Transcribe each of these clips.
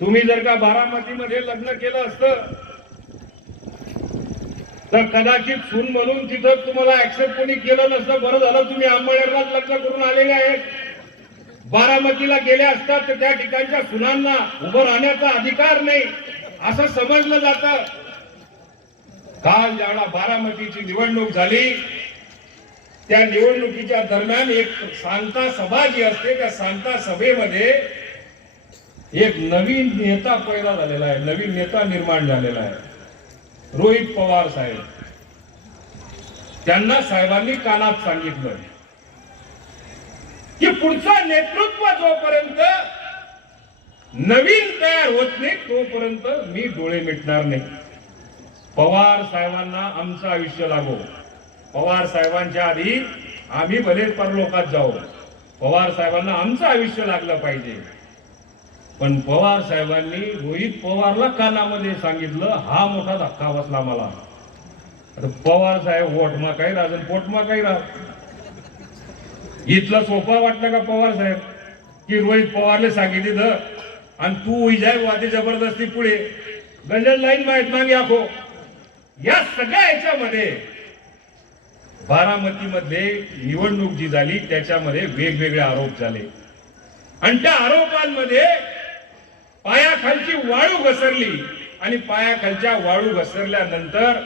तुम्ही जर का बारामतीमध्ये लग्न केलं असतं तर कदाचित सून म्हणून तिथं तुम्हाला ऍक्सेप्ट कोणी केलं नसतं. बरं झालं तुम्ही आंबळेरलाच लग्न करून आलेले आहेत बारामतीला गेले असतात तर त्या ठिकाणच्या सुनांना उभं राहण्याचा अधिकार नाही. असं समजलं जातं. काल ज्यावेळा बारामतीची निवडणूक झाली त्या निवडणुकीच्या दरम्यान एक सांगता सभा जी असते त्या सांगता सभेमध्ये एक नवीन नेता पैदा झालेला आहे नवीन नेता निर्माण झालेला आहे. रोहित पवार साहेब. त्यांना साहेबांनी कानात सांगितलं. की पुढचं नेतृत्व जोपर्यंत नवीन तयार होत नाही तोपर्यंत मी डोळे मिटणार नाही. पवार साहेबांना आमचं आयुष्य लागो. पवार साहेबांच्या आधी आम्ही भले परलोकात जाऊ. पवार साहेबांना आमचं आयुष्य लागलं पाहिजे. पण पवार साहेबांनी रोहित पवारला कानामध्ये सांगितलं हा मोठा धक्का बसला मला. आता पवार साहेब वोटमा काही राहत पोटमा काही राहत इथला सोपा वाटलं का पवार साहेब? की रोहित पवारले ध आणि तू जाय वादी जबरदस्ती पुढे गंजन लाईन माहीत मागे आखो. या सगळ्या याच्यामध्ये बारामतीमध्ये निवडणूक जी झाली त्याच्यामध्ये वेगवेगळे आरोप झाले. आणि त्या आरोपांमध्ये पायाखालची वाळू घसरली आणि पायाखालच्या वाळू घसरल्यानंतर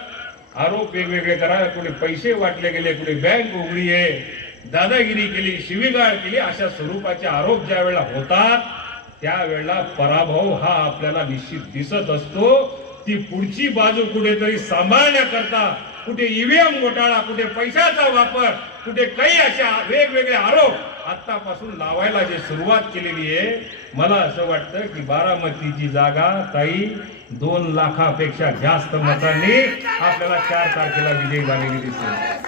आरोप वेगवेगळे करा कुठे पैसे वाटले गेले कुठे बँक उघडी आहे दादागिरी केली शिवीगाळ केली अशा स्वरूपाचे आरोप ज्या वेळेला होतात त्यावेळेला पराभव हा आपल्याला निश्चित दिसत असतो. ती पुढची बाजू कुठेतरी सांभाळण्याकरता कुठे ईव्हीएम घोटाळा कुठे पैशाचा वापर कुठे काही अशा वेगवेगळे आरोप आतापासून लावायला जे सुरुवात केलेली आहे मला असं वाटतं की बारामतीची जागा ताई दोन लाखापेक्षा जास्त मतांनी आपल्याला चार तारखेला विजयी झालेली दिसेल